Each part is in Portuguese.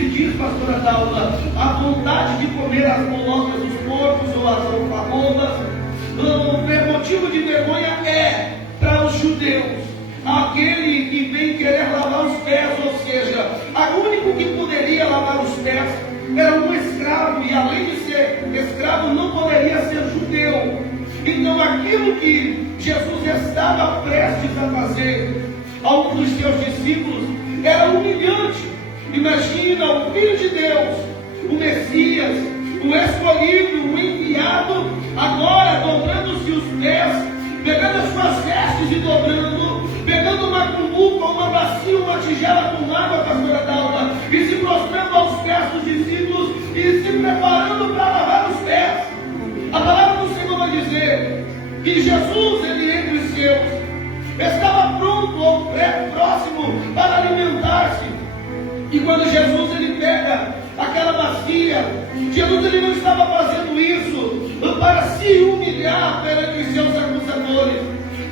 se diz, pastora Dalva, a vontade de comer as bolosas dos porcos ou as alfarrobas, o motivo de vergonha é para os judeus aquele que vem querer lavar os pés, ou seja, o único que poderia lavar os pés era um escravo, e além de ser escravo não poderia ser judeu. Então aquilo que Jesus estava prestes a fazer a um dos seus discípulos era humilhante. Imagina o Filho de Deus, o Messias, o escolhido, o enviado, agora dobrando-se os pés, pegando as suas vestes e dobrando, pegando uma cumbuca, uma bacia, uma tigela com água, pastora Dalva, e se prostrando aos pés dos discípulos e se preparando para lavar os pés. A palavra do Senhor vai dizer que Jesus, ele entre os seus, estava pronto ou próximo para alimentar-se. E quando Jesus ele pega aquela bacia, Jesus ele não estava fazendo isso para se humilhar perante os seus acusadores.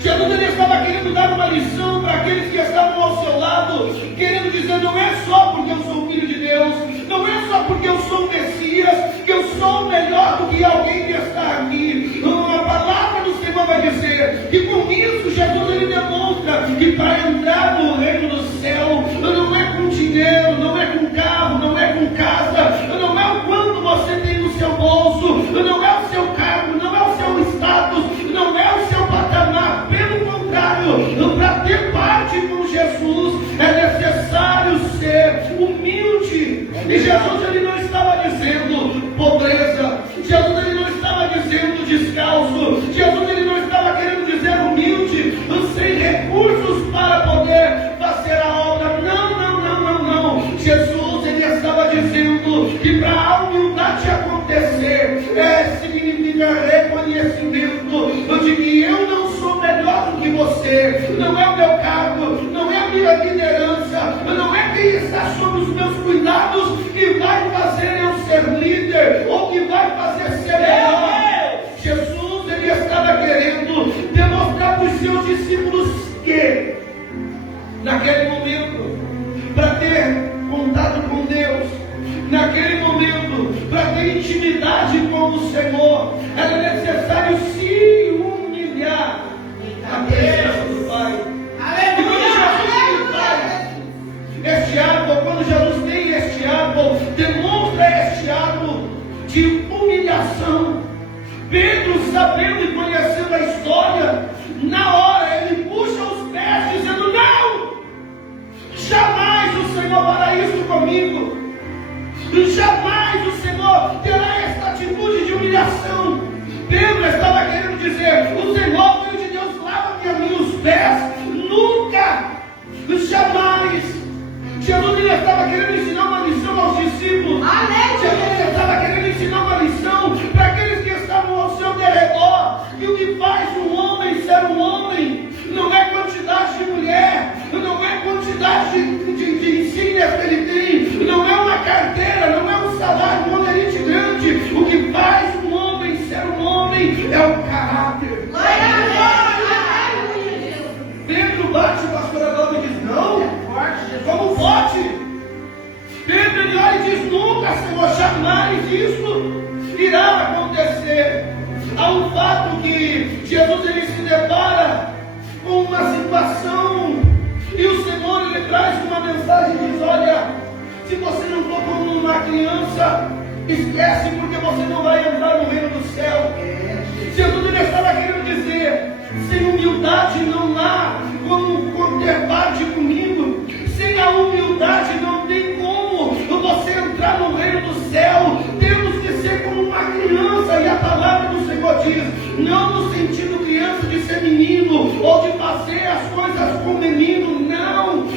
Jesus ele estava querendo dar uma lição para aqueles que estavam ao seu lado, querendo dizer: não é só porque eu sou filho de Deus, não é só porque eu sou o Messias, que eu sou melhor do que alguém que está aqui. A palavra do Senhor vai dizer que com isso Jesus ele demonstra que para entrar no reino do céu não é com dinheiro, não é com carro, não é com casa, não é o quanto você tem no seu bolso, não é o seu cargo, não é o seu status, não é o seu patamar. Pelo contrário, para ter parte com Jesus é necessário ser humilde. E Jesus ele não estava dizendo pobreza, Jesus ele não estava dizendo descalço, Jesus ele não estava querendo dizer humilde, sem recursos para poder fazer a obra. Não. Jesus ele estava dizendo que para a humildade acontecer significa reconhecimento de que eu não sou melhor do que você, não é o meu cargo, não é a minha liderança, não é quem está sob os meus cuidados que vai fazer eu ser líder ou que vai fazer ser melhor. Jesus ele estava querendo demonstrar para os seus discípulos que naquele momento, para ter contato com Deus, naquele momento, para ter intimidade com o Senhor, era necessário se humilhar na presença do Pai. E quando Jesus faz este ato, quando Jesus tem este ato, demonstra este ato de humilhação, Pedro, sabendo e conhecendo a história, na hora ele puxa os pés dizendo: não! Jamais o Senhor fará isso comigo. Jamais o Senhor terá esta atitude de humilhação. Pedro estava querendo dizer: o Senhor, Filho de Deus, lava-me a mim os pés. Nunca, jamais. Jesus ele estava querendo ensinar uma lição aos discípulos. Jesus ele estava querendo ensinar uma lição para aqueles que estavam ao seu derredor. Que o que faz um homem ser um homem não é quantidade de mulher, não é quantidade de insígnias que ele tem, não é uma carteira, não é um salário, um honorite grande. O que faz um homem ser um homem é o caráter. Pedro bate o pastor Adolfo e diz: não, como pode? Pedro ele olha e diz: nunca, Senhor, jamais isso irá acontecer. Há um fato que Jesus ele se depara com uma situação e o Senhor ele traz uma mensagem e diz: olha, se você não for como uma criança, esquece, porque você não vai entrar no reino do céu. Jesus ele estava querendo dizer: sem humildade não há como ter parte comigo. Sem a humildade não tem como você entrar no reino do céu. Temos que ser como uma criança. E a palavra do Senhor diz: não no sentido criança de ser menino ou de fazer as coisas com menino. Não.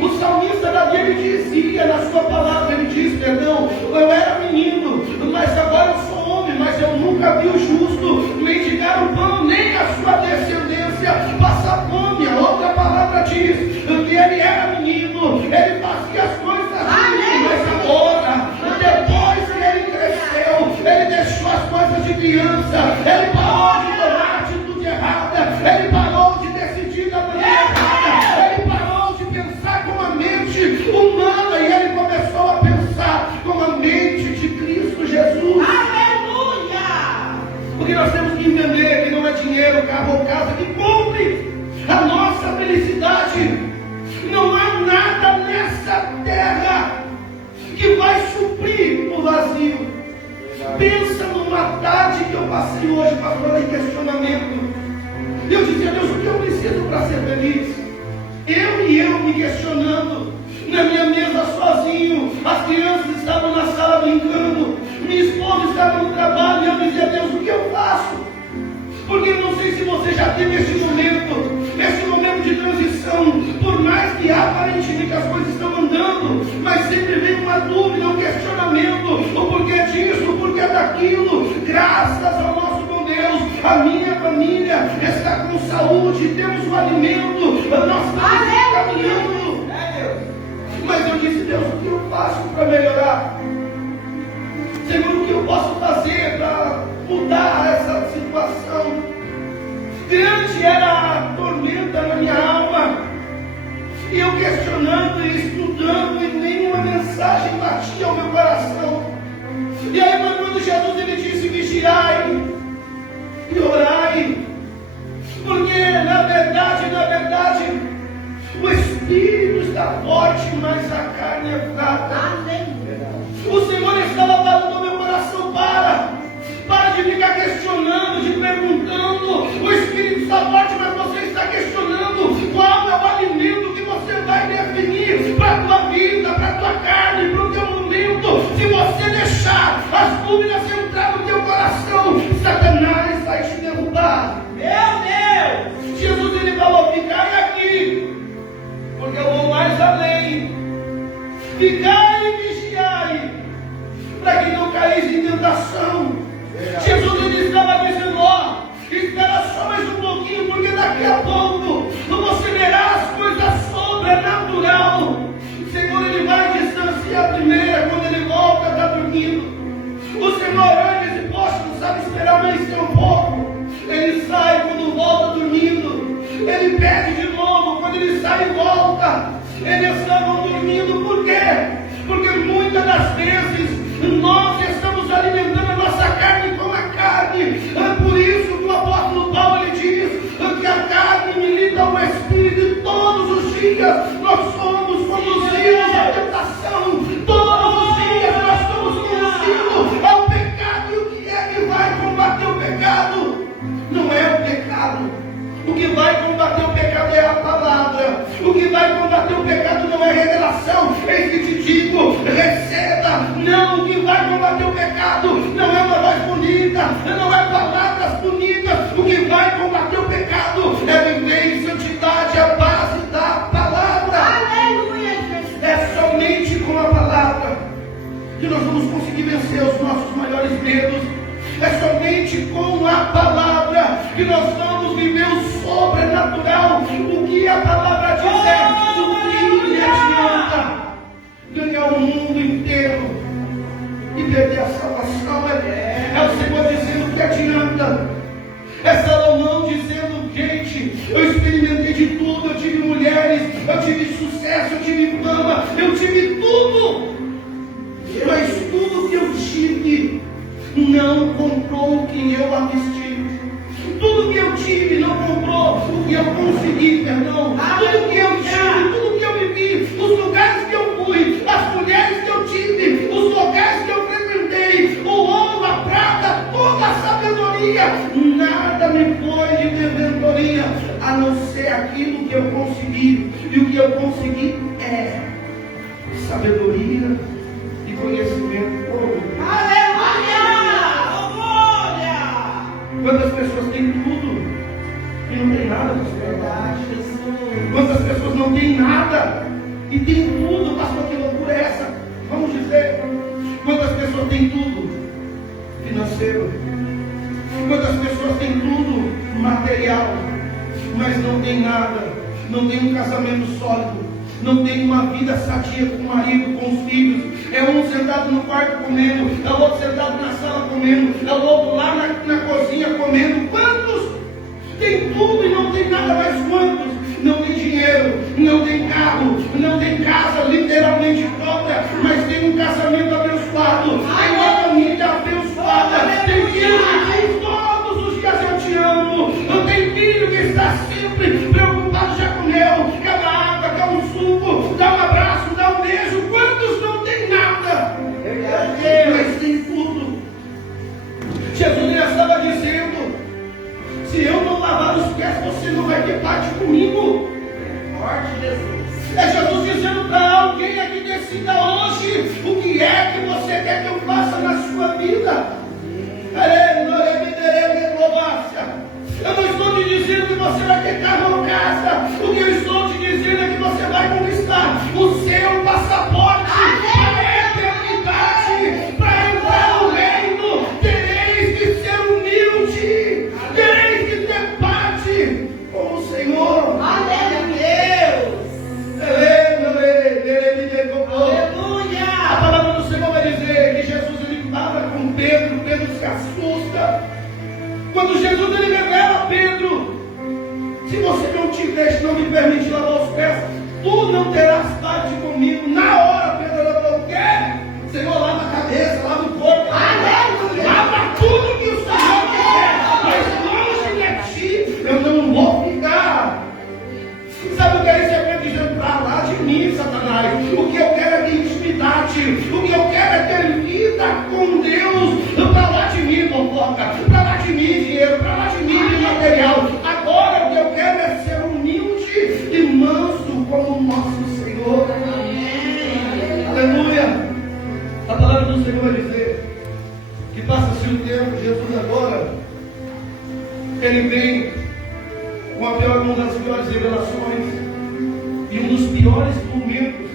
O salmista Davi ele dizia na sua palavra, ele diz: perdão, eu era menino, mas agora eu sou homem, mas eu nunca vi o justo mendigar o pão, nem a sua descendência passar fome. A outra palavra diz que ele era menino, ele fazia as coisas assim, mas agora, depois que ele cresceu, ele deixou as coisas de criança, ele parou de tomar a atitude errada, ele assim hoje, pastor, em questionamento. Eu dizia, Deus, o que eu preciso para ser feliz? Eu me questionando, na minha mesa sozinho, as crianças estavam na sala brincando, minha esposa estava no trabalho, e eu dizia, Deus, o que eu faço? Porque eu não sei se você já teve esse momento de transição, por mais que aparentemente as coisas estão andando, mas sempre vem uma dúvida, um questionamento, o porquê disso, o porquê daquilo. Graças ao nosso bom Deus, a minha família está com saúde, temos o alimento, nós estamos caminhando. Mas eu disse, Deus, o que eu faço para melhorar? Senhor, o que eu posso fazer para mudar essa situação? Grande era a tormenta na minha alma, e eu questionando e estudando, e nenhuma mensagem batia ao meu coração. E aí, quando Jesus ele disse, vigiai e orai, porque na verdade, o Espírito está forte, mas a carne é fraca. O Senhor estava falando ao meu coração, para de ficar questionando, de perguntando. O Espírito está forte, mas você está questionando qual é o alimento que você vai definir para a tua vida, para a tua carne, para o teu momento. Se você deixar as dúvidas entrar no teu coração, Satanás vai te derrubar. Meu Deus! Jesus ele falou, ficai aqui, porque eu vou mais além. Ficai e vigiai, para que não caís em tentação. Jesus ele estava dizendo, espera só mais um pouquinho, porque daqui a pouco você verá as coisas sobrenaturais. O Senhor ele vai distanciar primeiro, quando ele volta, está dormindo. O Senhor antes e poxa, não sabe esperar mais um pouco. Ele sai quando volta dormindo. Ele pede de novo, quando ele sai e volta. Eles estavam dormindo, por quê? Porque muitas das vezes nós estamos alimentando a nossa carne com a carne. É por isso que o apóstolo Paulo ele diz que a carne milita ao Espírito, e todos os dias nós somos conduzidos à tentação. Todos os dias nós somos conduzidos ao pecado. E o que é que vai combater o pecado? Não é o pecado. O que vai combater o pecado é a palavra. O que vai combater o pecado não é revelação. Eis que te digo, receba. Não, o que vai combater o pecado não é uma voz bonita, não é palavras bonitas. O que vai combater o pecado é viver em santidade, a base da palavra. Aleluia, Jesus. É somente com a palavra que nós vamos conseguir vencer os nossos maiores medos. É somente com a palavra que nós vamos viver o sobrenatural. O que a palavra diz é: o que lhe adianta ganhar o mundo inteiro e perder a salvação? É o Senhor dizendo que adianta. É Salomão dizendo, gente, eu experimentei de tudo, eu tive mulheres, eu tive sucesso, eu tive fama, eu tive tudo, mas tudo que eu tive não comprou o que eu avesti. Tudo que eu tive não comprou o que eu consegui, perdão. Tudo que eu tive, tudo que eu vivi, os lugares que eu fui, as mulheres que eu tive, os locais que eu frequentei, o ouro, a prata, toda a sabedoria, nada me foi de deventoria, a não ser aquilo que eu consegui. E o que eu consegui é sabedoria e conhecimento. Quantas pessoas têm tudo e não tem nada? Verdade, Jesus. Quantas pessoas não têm nada e têm tudo? Pastor, que loucura é essa? Vamos dizer. Quantas pessoas têm tudo financeiro? Quantas pessoas têm tudo material, mas não tem nada? Não tem um casamento sólido, não tem uma vida sadia com o marido, com os filhos. É um sentado no quarto comendo, é o outro sentado na sala comendo, é o outro lá na cozinha comendo. Quantos tem tudo e não tem nada? Mais quantos não tem dinheiro, não tem carro, não tem casa literalmente própria, mas tem um casamento abençoado, tem uma família abençoada, tem filho que diz todos os dias eu te amo, não tem filho que está sempre preocupado, já comeu, quer uma água, quer um suco, dá um abraço, dá um beijo. Quantos não tem nada? Mas tem tudo. Jesus já estava dizendo decida hoje o que é que você quer que eu faça na sua vida. Eu não estou te dizendo que você vai ter carro ou casa. O que eu estou te dizendo é que você vai conquistar o seu passaporte para a eternidade, para entrar no reino. Tereis que ser humilde, tereis que ter parte com o Senhor. Aleluia. A palavra do Senhor vai dizer que Jesus ele fala com Pedro, Pedro se assusta. Quando Jesus ele revela a Pedro: se você não te deixa, não me permite lavar os pés, tu não terás parte comigo. Na hora Pedro falou: o quê? Senhor, lava a cabeça, lava o corpo, lava tudo que o Senhor quiser, mas longe de ti eu não vou ficar. Sabe o que é isso? É para dizer: para lá de mim, Satanás. O que eu quero é ter intimidade, o que eu quero é ter vida com Deus. Para lá de mim, fofoca, para lá de mim, dinheiro, para lá de mim, material. Agora o que eu quero é ser humilde e manso como o nosso Senhor. Amém. Aleluia. A palavra do Senhor vai dizer que passa-se o tempo, Jesus agora, ele vem com uma das piores revelações e um dos piores momentos.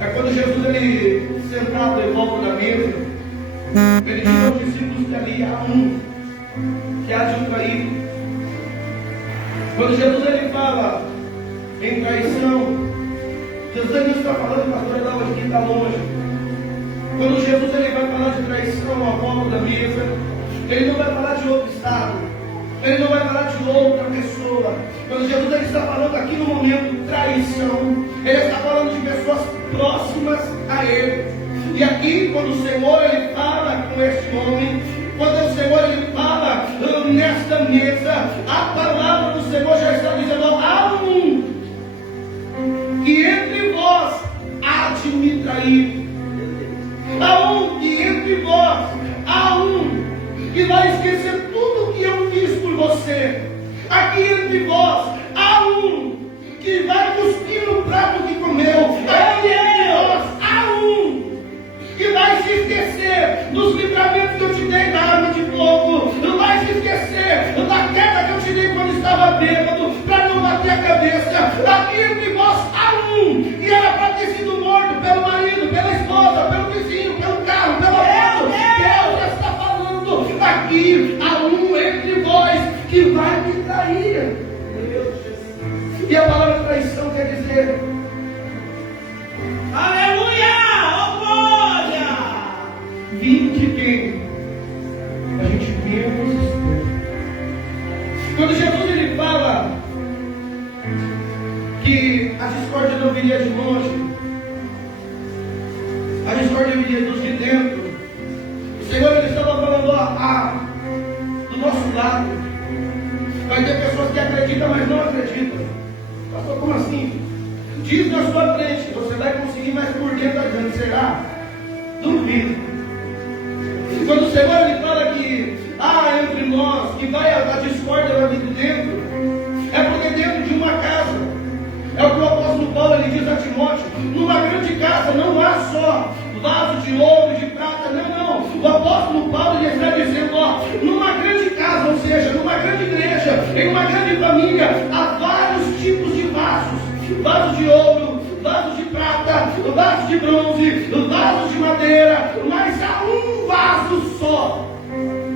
É quando Jesus, ele sentado em volta da mesa, ele diz aos discípulos que ali há um que há de um traído. Quando Jesus ele fala em traição, Jesus ele não está falando, pastor Edalva, de quem está longe. Quando Jesus ele vai falar de traição à volta da mesa, ele não vai falar de outro estado, ele não vai falar de outra pessoa. Quando Jesus ele está falando aqui no momento traição, ele está falando de pessoas próximas a ele. E aqui, quando o Senhor ele fala com este homem, quando o Senhor ele fala nesta mesa, a palavra do Senhor já está dizendo: há um que entre vós há de me trair. Há um que entre vós, há um que vai esquecer tudo que eu fiz por você. Aqui entre vós, há um que vai cuspir no prato que comeu. Aqui entre vós, há um que vai se esquecer dos livramentos que eu te dei na arma de fogo, não vai se esquecer da queda que eu te dei quando estava bêbado, para não bater a cabeça. Aqui entre vós há um que era para ter sido morto pelo marido, pela esposa, pelo vizinho, pelo carro, pela moto. Deus está falando aqui: há um entre vós que vai me trair. E a palavra traição quer dizer: aleluia! Oh, glória! Vim de quem a gente menos espera. Quando Jesus ele fala que a discórdia não viria de longe, a discórdia viria dos de dentro, o Senhor ele estava falando: do nosso lado vai ter pessoas que acreditam, mas não acreditam. Pastor, como assim? Diz na sua frente que você vai conseguir, mas por dentro adiante. Será? Duvido. E quando o Senhor ele fala que entre nós, que vai a discórdia vai vir de dentro, é porque dentro de uma casa, é o que o apóstolo Paulo ele diz a Timóteo: numa grande casa não há só vaso de ouro, de prata, não. O apóstolo Paulo ele está dizendo: numa grande casa, ou seja, numa grande igreja, em uma grande família, há vários tipos de vasos: vaso de ouro, vaso de prata, vaso de bronze, vaso de madeira, mas há um vaso só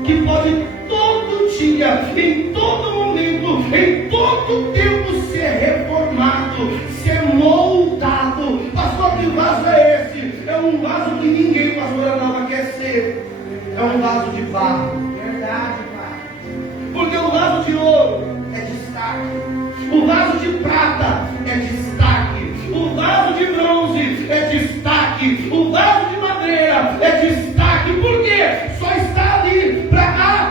que pode todo dia, em todo momento, em todo tempo ser reformado, ser moldado. Pastor, que vaso é esse? É um vaso que ninguém, pastor Adalva, quer ser. É um vaso de barro. Verdade, Pai. Porque o vaso de ouro é destaque, o vaso de prata é destaque, o vaso de bronze é destaque, o vaso de madeira é destaque. Por quê? Só está ali para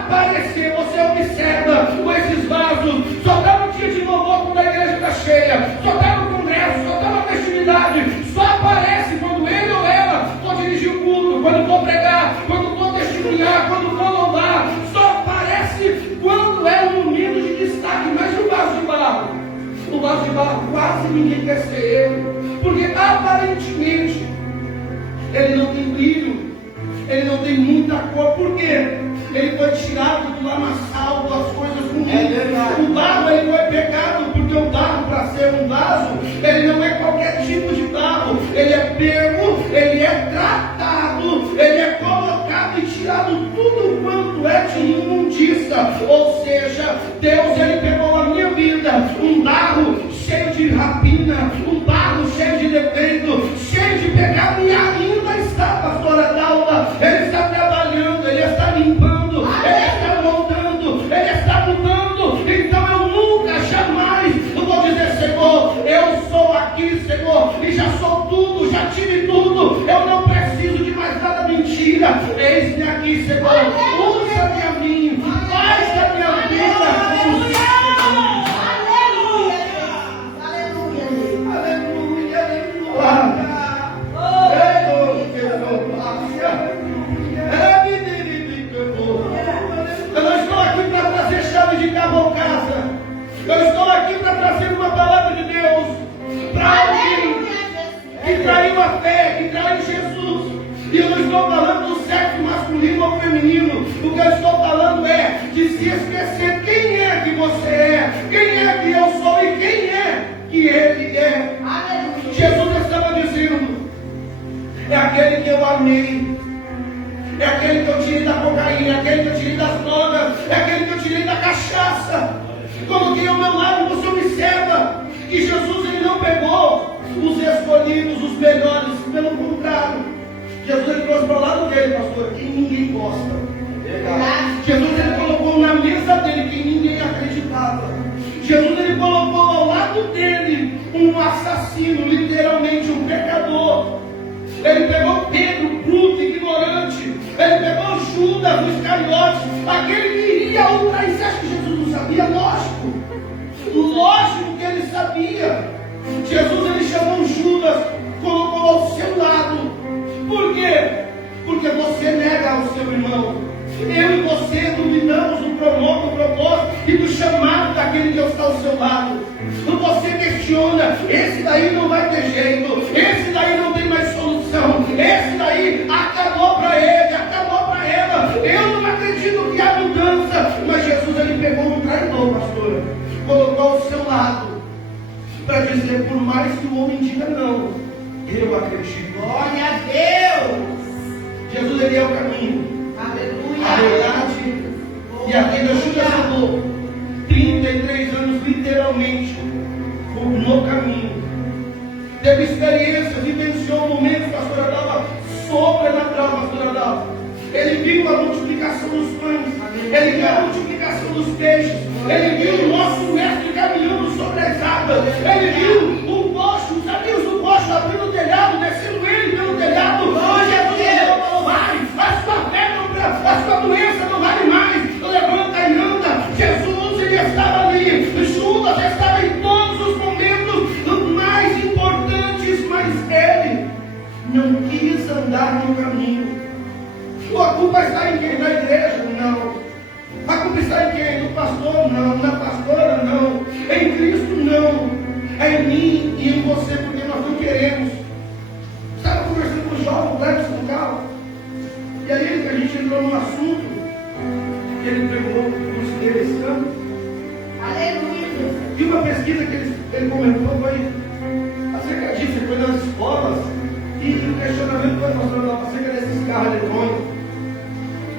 aparecer. Você observa esses vasos, só está no dia de louvor quando a igreja está cheia, só está no congresso, só está na festividade, só aparece quando ele ou ela for dirigir o culto, quando for pregar, quando for testemunhar, quando for louvar. Só aparece quando é um momento de destaque. Mas o vaso de barro quase ninguém quer ser ele, porque aparentemente barro ele foi pegado, porque o barro, para ser um vaso, ele não é qualquer tipo de barro. Ele é pego, ele é tratado, ele é colocado e tirado tudo quanto é de imundícia. Ou seja, Deus ele pegou a minha vida, um barro cheio de rapina, um barro cheio de defeito, cheio de pecado, e ainda está, pastora Dalva, ele está trabalhando, ele está limpando, ele está moldando, ele está mudando. Então eu nunca, jamais vou dizer: Senhor, eu sou aqui, Senhor, e já sou tudo, já tive tudo, eu não preciso de mais nada. Mentira. Eis-me aqui, Senhor, usa-me a mim, faz da minha vida eu não estou aqui para trazer chave de carro ou casa. Eu estou aqui para trazer uma palavra de Deus para alguém que traiu a fé, que traiu Jesus. E eu não estou falando do sexo masculino ou feminino. O que eu estou falando é de se esquecer quem é que você é, quem é que eu sou e quem é que Ele é. Jesus estava dizendo: é aquele que eu amei, é aquele que eu tirei da cocaína, é aquele que eu tirei das drogas, é aquele que eu tirei da cachaça. Coloquei ao meu lado, você observa que Jesus ele não pegou os escolhidos, os melhores, pelo contrário, Jesus ele trouxe para o lado dele, pastor, quem ninguém gosta. Jesus ele colocou na mesa dele quem ninguém acreditava. Jesus ele colocou ao lado dele um assassino, literalmente um pecador. Ele pegou Pedro, bruto, ignorante. Ele pegou Judas, o Iscariotes, aquele que iria o trair. Você acha que Jesus não sabia? Lógico que ele sabia. Jesus ele chamou Judas, colocou ao seu lado. Por quê? Porque você nega o seu irmão. Eu e você duvidamos do propósito e do chamado daquele que está ao seu lado. Você questiona: esse daí não vai ter jeito, esse daí não tem mais solução, esse daí acabou para ele, acabou para ela. Eu não acredito que há mudança. Mas Jesus ele pegou um traidor, pastora, colocou ao seu lado para dizer: por mais que o homem diga não, eu acredito. Glória a Deus. Jesus ele é o caminho, Aleluia. a verdade e a vida. Judas andou 33 anos literalmente no caminho, teve experiência, vivenciou momentos, pastora Dalva, sobrenatural, pastora Dalva. Ele viu a multiplicação dos pães, ele viu a multiplicação dos peixes, ele viu o nosso mestre caminhando sobre as águas, ele viu o poste, os amigos do poste abrindo o telhado, descendo ele pelo telhado. Hoje Jesus falou: vai, a sua fé não, a sua doença não vale mais, levanta e anda. Jesus ele estava ali, Judas estava em todos os momentos mais importantes, mas ele não quis andar no caminho. A culpa está em quem? Na igreja? Não. A culpa está em quem? No pastor? Não. Na pastora? Não. Em Cristo? Não. É em mim e em você, porque nós não queremos. Estava conversando com o jovem, o Cleber, no carro. E aí a gente entrou num assunto que ele pegou o curso dele esse ano. Aleluia. E uma pesquisa que ele comentou foi acerca disso, foi nas escolas. E o questionamento foi mostrando acerca desse cigarro eletrônico.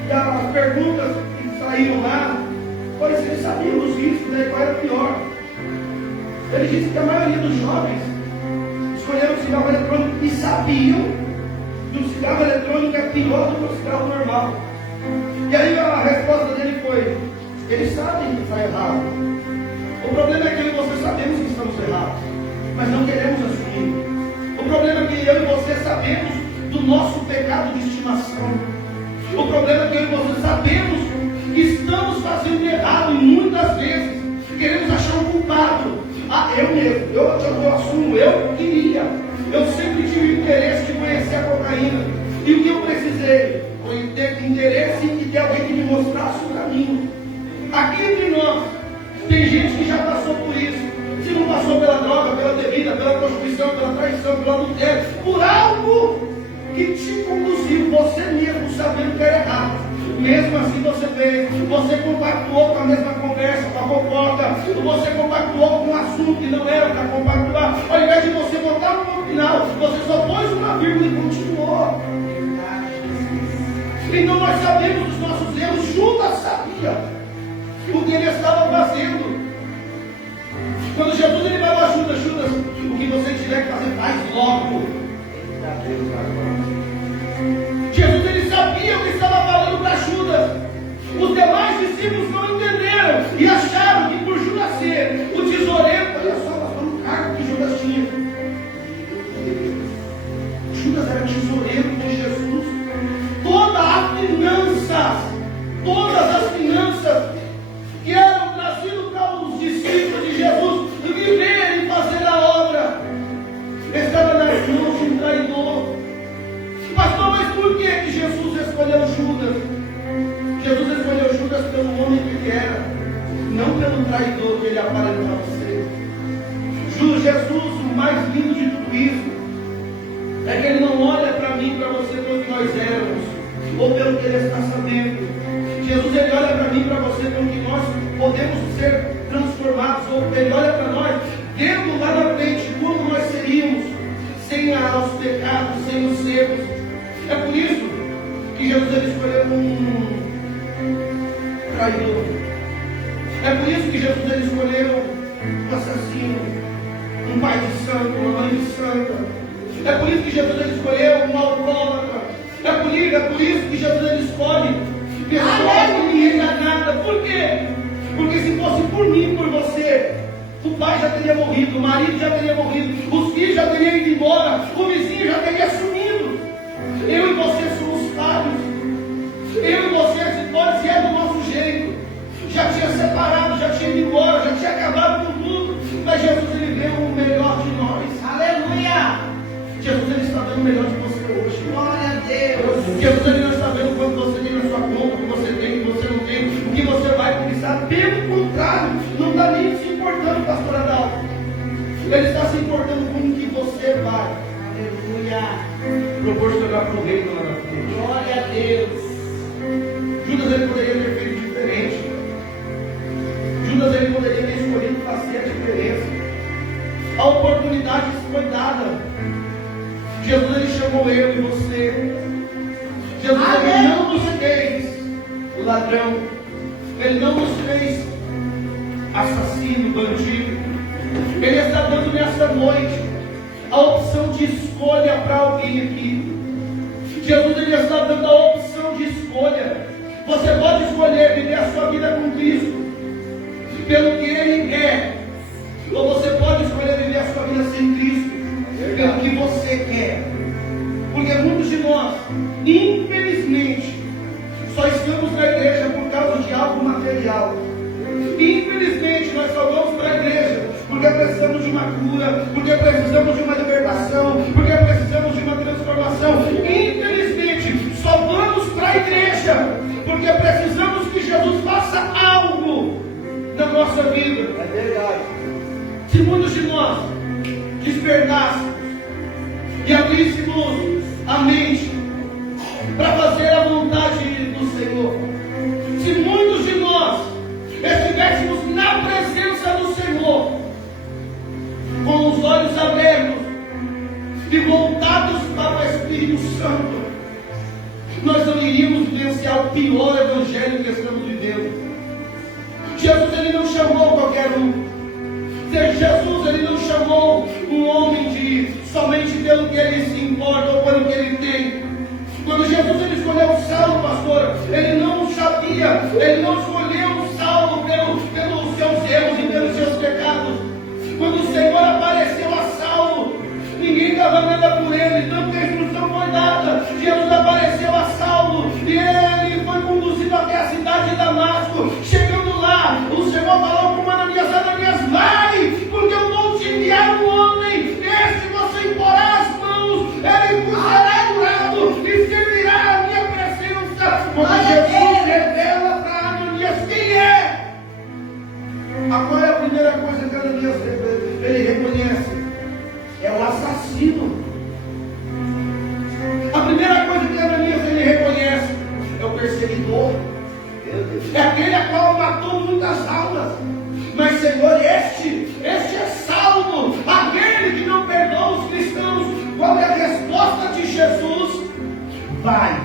E as perguntas que saíram lá foram se eles sabiam dos riscos, né? Qual era o pior. Ele disse que a maioria dos jovens escolheram o cigarro eletrônico e sabiam que o cigarro eletrônico é pior do que o cigarro normal. E aí a resposta dele foi: eles sabem que está errado. O problema é que eu e você sabemos que estamos errados, mas não queremos assumir. O problema é que eu e você sabemos do nosso pecado de estimação. O problema é que eu e você sabemos que estamos fazendo errado e muitas vezes queremos achar um culpado. Eu mesmo, eu assumo, eu queria. Eu sempre tive interesse de conhecer a cocaína. E o que eu precisei foi ter interesse em ter alguém que me mostrasse o caminho. Aqui entre nós, tem gente que já passou por isso. Se não passou pela droga, pela bebida, pela prostituição, pela traição, pelo adultério, por algo que te conduziu, você mesmo sabendo que era errado. Mesmo assim você fez, você compactuou com a mesma conduta. conversa, com a fofoca, você compactuou com um assunto que não era para compactuar, ao invés de você botar no ponto final, você só pôs uma vírgula e continuou. Então nós sabemos dos nossos erros. Judas sabia o que ele estava fazendo. Quando Jesus ele falou a Judas, Judas, o que você tiver que fazer, faz logo. Jesus ele sabia o que estava falando para Judas. Os demais discípulos não entenderam e acharam que por Judas ser o tesoureiro, olha só, nós vamos no cargo que Judas tinha. Judas era tesoureiro de Jesus. Todas as finanças que eram trazidas para os discípulos de Jesus viverem e fazer a obra, estava nas mãos de um traidor. Pastor, mas por que Jesus escolheu Judas? Jesus escolheu Judas pelo homem que ele era, não pelo traidor que ele aparentava ser. Jesus, o mais lindo de tudo isso, é que ele não olha para mim, para você, pelo que nós éramos, ou pelo que ele está sabendo. Jesus ele olha para mim, para você, pelo que nós podemos ser transformados, ou ele olha para nós, vendo lá na frente como nós seríamos, sem os pecados, sem os erros. É por isso que Jesus ele escolheu um traidor. É por isso que Jesus ele escolheu um assassino, um pai de santo, uma mãe de santa. É por isso que Jesus ele escolheu um alcoólatra. É por isso que Jesus ele escolhe pessoas que ninguém dá nada. Por quê? Porque se fosse por mim, por você, o pai já teria morrido, o marido já teria morrido, os filhos já teriam ido embora, o vizinho já teria sumido. Eu e você somos falhos. Eu e você, se é do nosso jeito, já tinha separado, já tinha ido embora, já tinha acabado com tudo. Mas Jesus ele vê o melhor de nós. Aleluia! Jesus ele está dando o melhor de você hoje. Glória a Deus! Jesus ele não está vendo quanto você tem na sua conta, o que você tem, o que você não tem, o que você vai conquistar. Pelo contrário, não está nem se importando, pastor Adalto. Ele está se importando com o que você vai. Aleluia! Proporcionar para o reino lá na frente. Glória a Deus! Judas ele poderia ter feito diferente. Judas ele poderia ter escolhido fazer a diferença. A oportunidade foi dada. Jesus ele chamou eu e você. Jesus ele não nos fez ladrão. Ele não nos fez assassino, bandido. Ele está dando nessa noite a opção de escolha para alguém aqui. Jesus ele está dando a opção de escolha. Você pode escolher viver a sua vida com Cristo pelo que Ele é, ou você pode escolher viver a sua vida sem Cristo pelo que você quer. Porque muitos de nós, infelizmente, só estamos na igreja por causa de algo material. Infelizmente, nós só vamos para a igreja porque precisamos de uma cura, porque precisamos de uma libertação, porque precisamos de uma transformação. Infelizmente, só vamos para a igreja porque precisamos que Jesus faça algo na nossa vida. É verdade. Se muitos de nós despertássemos e abríssemos a mente para fazer a vontade do Senhor, se muitos de nós estivéssemos na presença do Senhor, com os olhos abertos e voltados para o Espírito Santo, nós não iríamos vivenciar o pior evangelho que estamos vivendo. Jesus ele não chamou qualquer um. Jesus ele não chamou um homem de somente pelo que ele se importa ou pelo que ele tem. Quando Jesus ele escolheu Saulo, pastor, ele não sabia, ele não escolheu Saulo pelos seus erros e pelos seus pecados. Quando o Senhor apareceu a Saulo, ninguém dava nada por ele, tanto que a instrução foi dada. Jesus apareceu a Saulo e ele foi conduzido até a cidade de Damasco. Chegando lá, o Senhor falou com Ananias: Ananias, vai, porque eu vou te enviar um homem. Este você imporá as mãos, ele será curado e servirá a minha presença. Quando Jesus revela para Ananias quem é, qual é a primeira coisa que Ananias ele reconhece? É o assassino. A primeira coisa que Ananias ele reconhece é o perseguidor. É aquele a qual matou muitas almas. Mas, Senhor, este é salvo. Aquele que não perdoa os cristãos. Qual é a resposta de Jesus? Vai,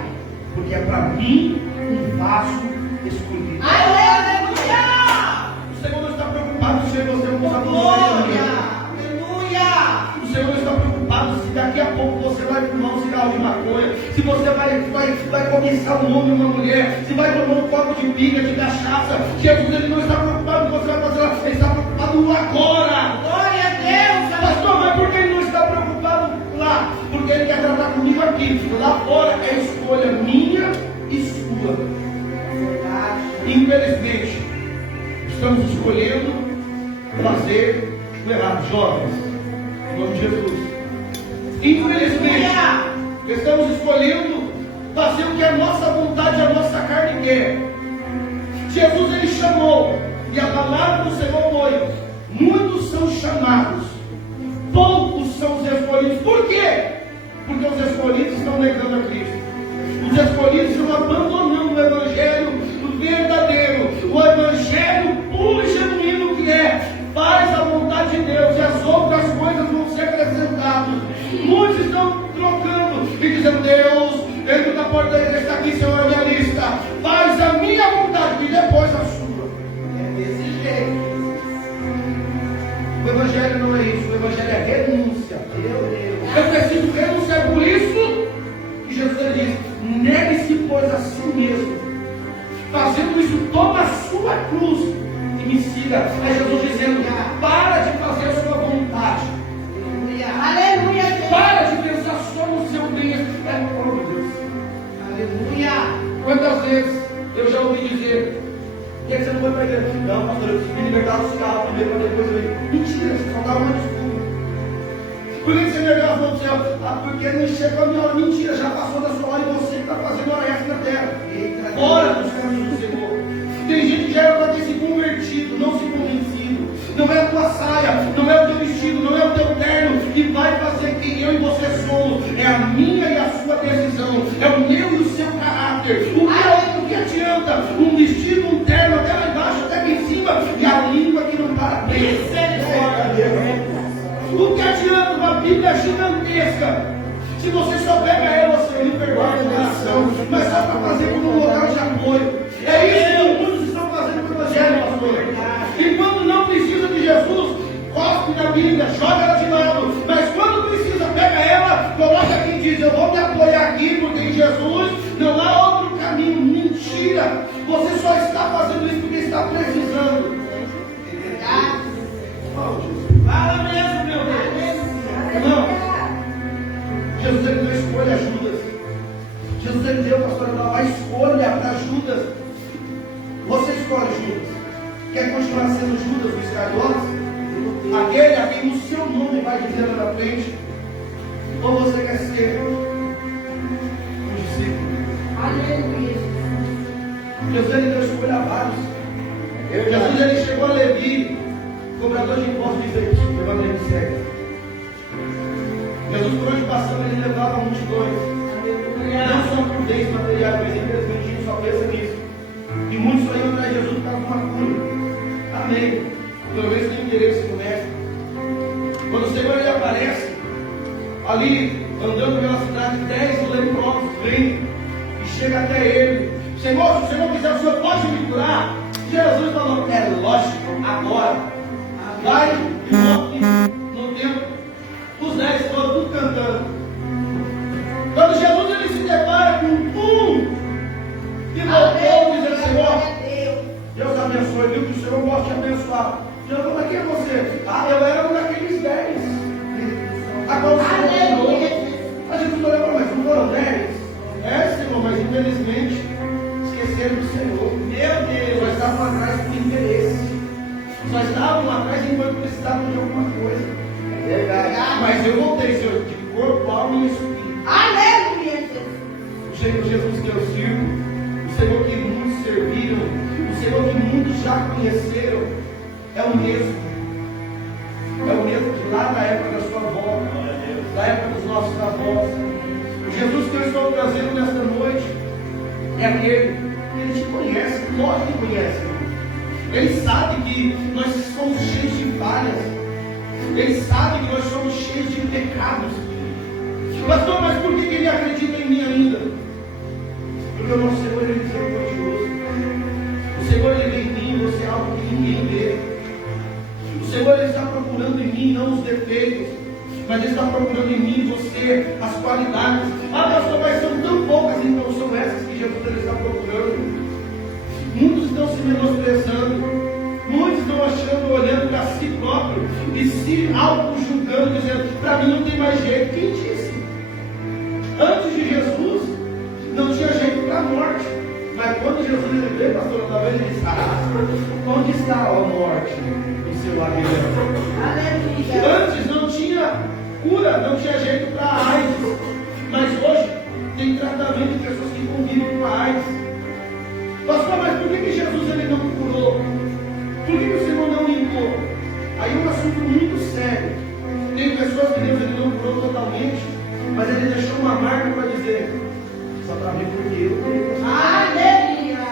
porque é para mim um vaso escolhido. Aleluia! O Senhor não está preocupado se você não está Aleluia! O Senhor não está preocupado se daqui a pouco você vai fumar um cigarro de maconha, se você vai cobiçar um homem e uma mulher, se vai tomar um copo de pinga, de cachaça. Jesus, ele não está preocupado com o que você vai fazer lá, ele está preocupado no agora. Glória a Deus! Pastor, mas por que ele não está preocupado lá? Porque ele quer tratar comigo aqui. Lá fora é escolha minha e sua. Infelizmente, estamos escolhendo fazer o errado, jovens. Em nome de Jesus. Infelizmente, estamos escolhendo fazer o que a nossa vontade, a nossa carne quer. Jesus, ele chamou, e a palavra do Senhor foi: muitos são chamados, poucos são os escolhidos. Por quê? Porque os escolhidos estão negando a Cristo. Os escolhidos estão abandonando o Evangelho verdadeiro, o Evangelho puro e genuíno que é: faz a vontade de Deus e as outras coisas vão ser acrescentadas. Muitos estão trocando e dizendo: Deus, dentro da porta da igreja está aqui, Senhor, a minha lista. Faz a minha vontade e depois a sua. É desse jeito. O Evangelho não é isso, o Evangelho é renúncia. Meu Deus. Eu preciso renunciar, por isso que Jesus diz: negue-se, pois, a si mesmo. Fazendo isso, toma a sua cruz e me siga. É Jesus dizendo: para de fazer a sua vontade. Aleluia. Para de pensar só no seu bem. Oh, meu Deus. Aleluia. Quantas vezes eu já ouvi dizer: por que você não foi para a igreja? Não, pastor, eu preciso me libertar do cigarro primeiro para depois eu ir. Mentira, você só dá uma desculpa. Por que você negou a mão do céu? Porque não chegou a minha hora. Mentira, já passou da sua hora e você que está fazendo hora extra na terra. Fora dos caminhos do Senhor. Tem gente que já era para ter se convertido, não se convencido. Não é a tua saia, não é o teu vestido, não é o teu terno que vai fazer quem eu e você somos. É a minha e a sua decisão. É o meu e o seu caráter. O que adianta um vestido, um terno, até lá embaixo, até aqui em cima, e a língua que não para bem. O que adianta uma Bíblia gigantesca se você só pega ela, você me perdoa de coração, mas só para fazer como um local de apoio? É isso que muitos estão fazendo com o Evangelho, pastor. E quando não precisa de Jesus, cospe na Bíblia, joga ela de lado. Mas quando precisa, pega ela, coloca aqui e diz: eu vou me apoiar aqui, porque em Jesus não há outro caminho. Mentira! Você só está fazendo isso porque está precisando. Oh, Jesus. Fala mesmo, meu Deus. Não. Jesus, ele deu escolha a Judas. Jesus, ele deu, pastor, a escolha para Judas. Você escolhe Judas. Quer continuar sendo Judas, o Iscariotes? Aquele a quem o seu nome vai dizer lá na frente? Ou você quer ser um discípulo? Aleluia. Jesus, ele deu escolha a vários. Jesus, ele chegou a Levi, cobrador de impostos, e fez: levando ele cego. Jesus, por onde passando, ele levava multidões. Não só por bens materiais, mas infelizmente a gente só pensa nisso. E muitos só iam atrás de Jesus por causa de uma cura. Amém. Pelo menos tem interesse no mestre. Quando o Senhor ele aparece, ali, andando pela cidade, 10 leprosos vêm e chega até ele: Senhor, se o Senhor quiser, o Senhor pode me curar? Jesus falou: é lógico, agora. Vai e volta no templo. Os 10 foram tudo cantando. Quando Jesus ele se depara com que voltou dizendo: Senhor, Deus abençoe, viu que o Senhor gosta de abençoar. Jesus falou: mas quem é você? Eu era um daqueles 10. Agora o Senhor falou. Mas Jesus falou: mas não foram 10? É, Senhor, mas infelizmente esqueceram do Senhor. Meu Deus, só estavam atrás por interesse. Só estavam atrás enquanto precisavam de alguma coisa. Mas eu voltei, Senhor, de corpo, alma e espírito. Aleluia. O Senhor Jesus que eu sirvo, o Senhor que muitos serviram, o Senhor que muitos já conheceram, é o mesmo. É o mesmo de lá da época da sua avó, da época dos nossos avós. O Jesus que eu estou trazendo nesta noite é aquele que ele te conhece. lógico que conhece, irmão. Ele sabe que nós somos cheios de falhas. Ele sabe que nós somos cheios de pecados. Pastor, mas por que ele acredita em mim ainda? Porque o nosso Senhor, ele é misericordioso. O Senhor, ele vê em mim, você é algo que ninguém vê. O Senhor, ele está procurando em mim, não os defeitos, mas ele está procurando em mim, você, as qualidades. Ah, pastor, mas são tão poucas, então são essas que Jesus ele está procurando. Muitos estão se menosprezando, muitos estão achando, olhando para si próprio e se auto-julgando, dizendo, para mim não tem mais jeito. Quem disse? Antes de Jesus, não tinha jeito para a morte. Mas quando Jesus ele veio, pastor, uma vez ele disse, onde está a morte? O seu aguilhão. Aleluia. Antes não tinha cura, não tinha jeito para a AIDS. Mas hoje tem tratamento de pessoas que convivem com a AIDS. Pastor, mas por que Jesus ele não curou? Por que o Senhor não limpou? Aí é um assunto muito sério. Tem pessoas que Deus ele não curou totalmente, mas ele deixou uma marca para dizer, só para mim porque eu tenho. Aleluia.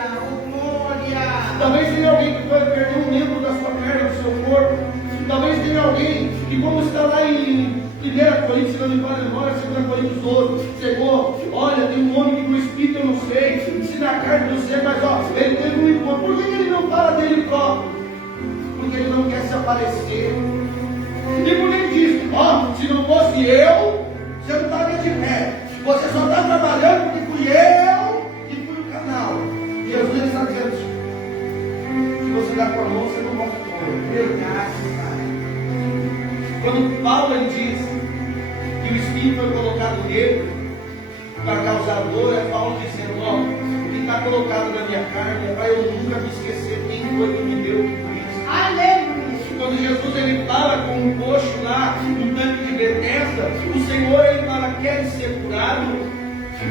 Glória. Talvez tenha alguém que vai perder um membro da sua perna, do seu corpo. Talvez tenha alguém que, como está lá em 1 Coríntios, se não me engano, agora, 2 Coríntios 12, chegou, olha, tem um homem que no espírito eu não sei, se na carne eu não sei, mas ó, ele teve um encontro. Por que ele não fala dele próprio? Porque ele não quer se aparecer. E por que ele diz, ó, se não fosse eu, você não estaria de pé. Você só está trabalhando porque fui eu e fui o canal. E Jesus ele está dizendo, se você dá com a mão, você não volta com a mão. Meu Deus. Quando Paulo ele diz que o Espírito foi colocado nele para causar dor, é Paulo dizendo, ó, o que está colocado na minha carne é para eu nunca me esquecer quem foi que me deu tudo isso. Aleluia. Quando Jesus ele fala com um coxo lá no tanque de Betesda, o Senhor ele fala, quer ser curado?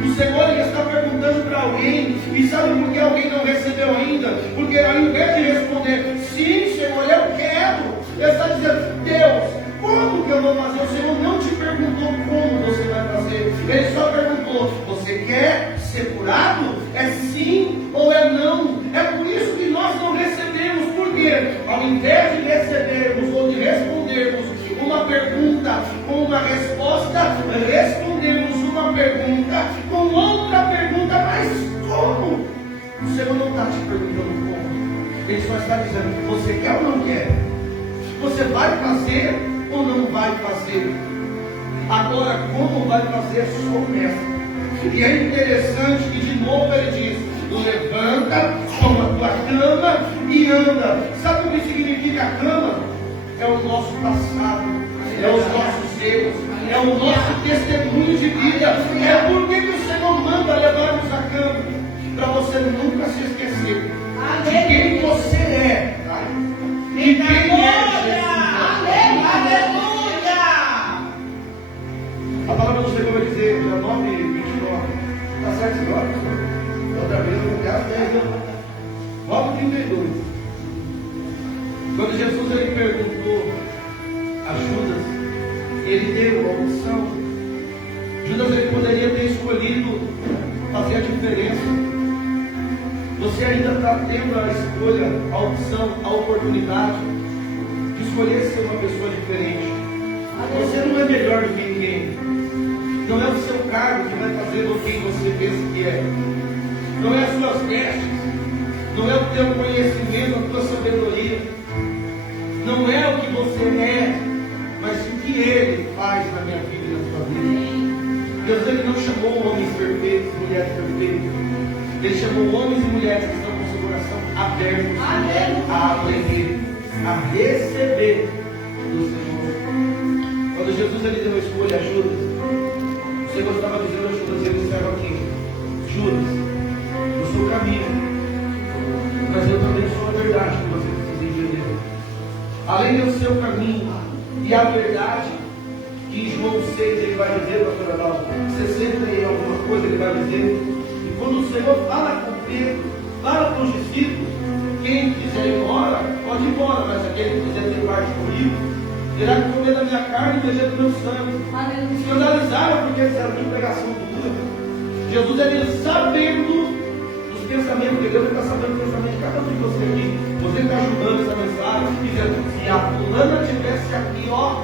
O Senhor ele está perguntando para alguém, e sabe por que alguém não recebeu ainda? Porque ao invés de responder, sim Senhor, eu quero, ele está dizendo, Deus, como que eu vou fazer? O Senhor não te perguntou como você vai fazer. Ele só perguntou, você quer ser curado? É sim ou é não? É por isso que nós não recebemos. Por quê? Ao invés de recebermos ou de respondermos uma pergunta com uma resposta, respondemos uma pergunta com outra pergunta. Mas como? O Senhor não está te perguntando como. Ele só está dizendo, você quer ou não quer? Você vai fazer ou não vai fazer? Agora, como vai fazer, só o mestre. E é interessante que de novo ele diz, levanta, toma a tua cama e anda. Sabe o que significa a cama? É o nosso passado, é os nossos erros, é o nosso testemunho de vida. É por que o Senhor manda levarmos a cama? Para você nunca se esquecer de quem você é, de quem é Jesus. Aleluia! A palavra do Senhor vai dizer, 19 e 29. Está certo agora? Outra vez eu vou ficar 10 anos. 9 e 32. Quando Jesus ele perguntou a Judas, ele deu a opção. Judas ele poderia ter escolhido fazer a diferença. Você ainda está tendo a escolha, a opção, a oportunidade de escolher ser uma pessoa diferente. Você não é melhor do que ninguém. Não é o seu cargo que vai fazer o que você pensa que é. Não é as suas vestes. Não é o teu conhecimento, a tua sabedoria. Não é o que você é, mas o que Ele faz na minha vida e na sua vida. Deus ele não chamou homens perfeitos, mulheres perfeitas. Ele chamou homens e mulheres que estão com seu coração aberto a aprender, a receber do Senhor. Quando Jesus ele deu a escolha a Judas, o Senhor estava dizendo a Judas, ele estava aqui, Judas, eu sou o caminho, mas eu também sou a verdade que você precisa entender. Além de eu ser o caminho e a verdade, que em João 6 ele vai dizer, pastor Adalto, 60 e alguma coisa ele vai dizer. E quando o Senhor fala com Pedro, fala com os discípulos, quem quiser ir embora, pode ir embora, mas aquele que quiser ter parte comigo, terá que comer da minha carne e beber do meu sangue. Se analisaram porque eles eram de pregação dura. Jesus ele sabendo dos pensamentos de Deus, Ele está sabendo o pensamento de cada um de vocês aqui. Você está ajudando essa mensagem, dizendo, se a fulana estivesse aqui, ó,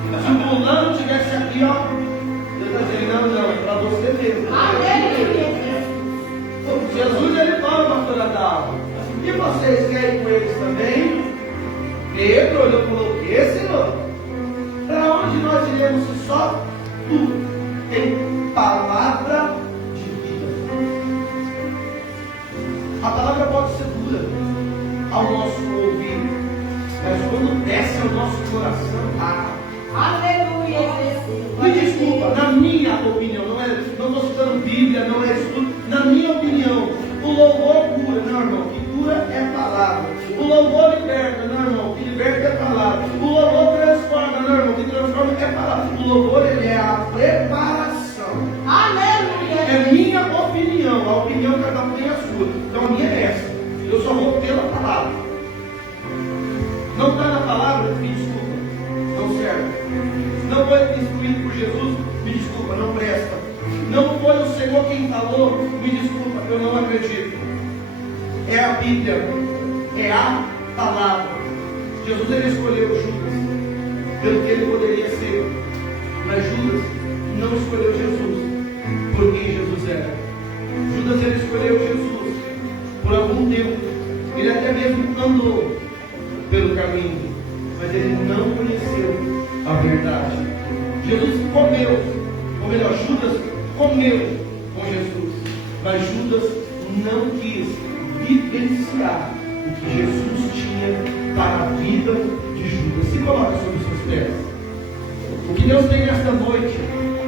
se o fulano estivesse aqui, ó, Deus está dizendo, não, é para você mesmo. Aleluia. Jesus, Ele toma a pastora Dalva. E vocês querem ir com eles também? Pedro olhou e falou, o que, Senhor? Para onde nós iremos se só tu tem palavra de vida? A palavra pode ser dura ao nosso ouvido, mas quando desce ao nosso coração, Aleluia, Jesus. me desculpa, na minha opinião, não estou citando Bíblia, não é estudo, na minha opinião, o louvor cura, não, irmão, que cura é a palavra. O louvor liberta, não, irmão, que liberta é a palavra. O louvor transforma, não, irmão, que transforma é a palavra. O louvor, ele é a preparação. Aleluia. É minha opinião, a opinião cada um tem a sua. Então a minha é essa. Eu só vou pela palavra. Não está na palavra, me desculpa, não serve. Não foi instruído por Jesus, me desculpa, não presta. Não foi o Senhor quem falou, me desculpa, eu não acredito. É a Bíblia, é a palavra. Jesus, ele escolheu Judas pelo que ele poderia ser, mas Judas não escolheu Jesus por quem Jesus era. Judas, ele escolheu Jesus por algum tempo. Ele até mesmo andou pelo caminho, mas ele não conheceu a verdade. Jesus comeu, ou melhor, Judas comeu com Jesus, mas Judas não quis vivenciar o que Jesus tinha para a vida de Judas. Se coloca sobre os seus pés. O que Deus tem nesta noite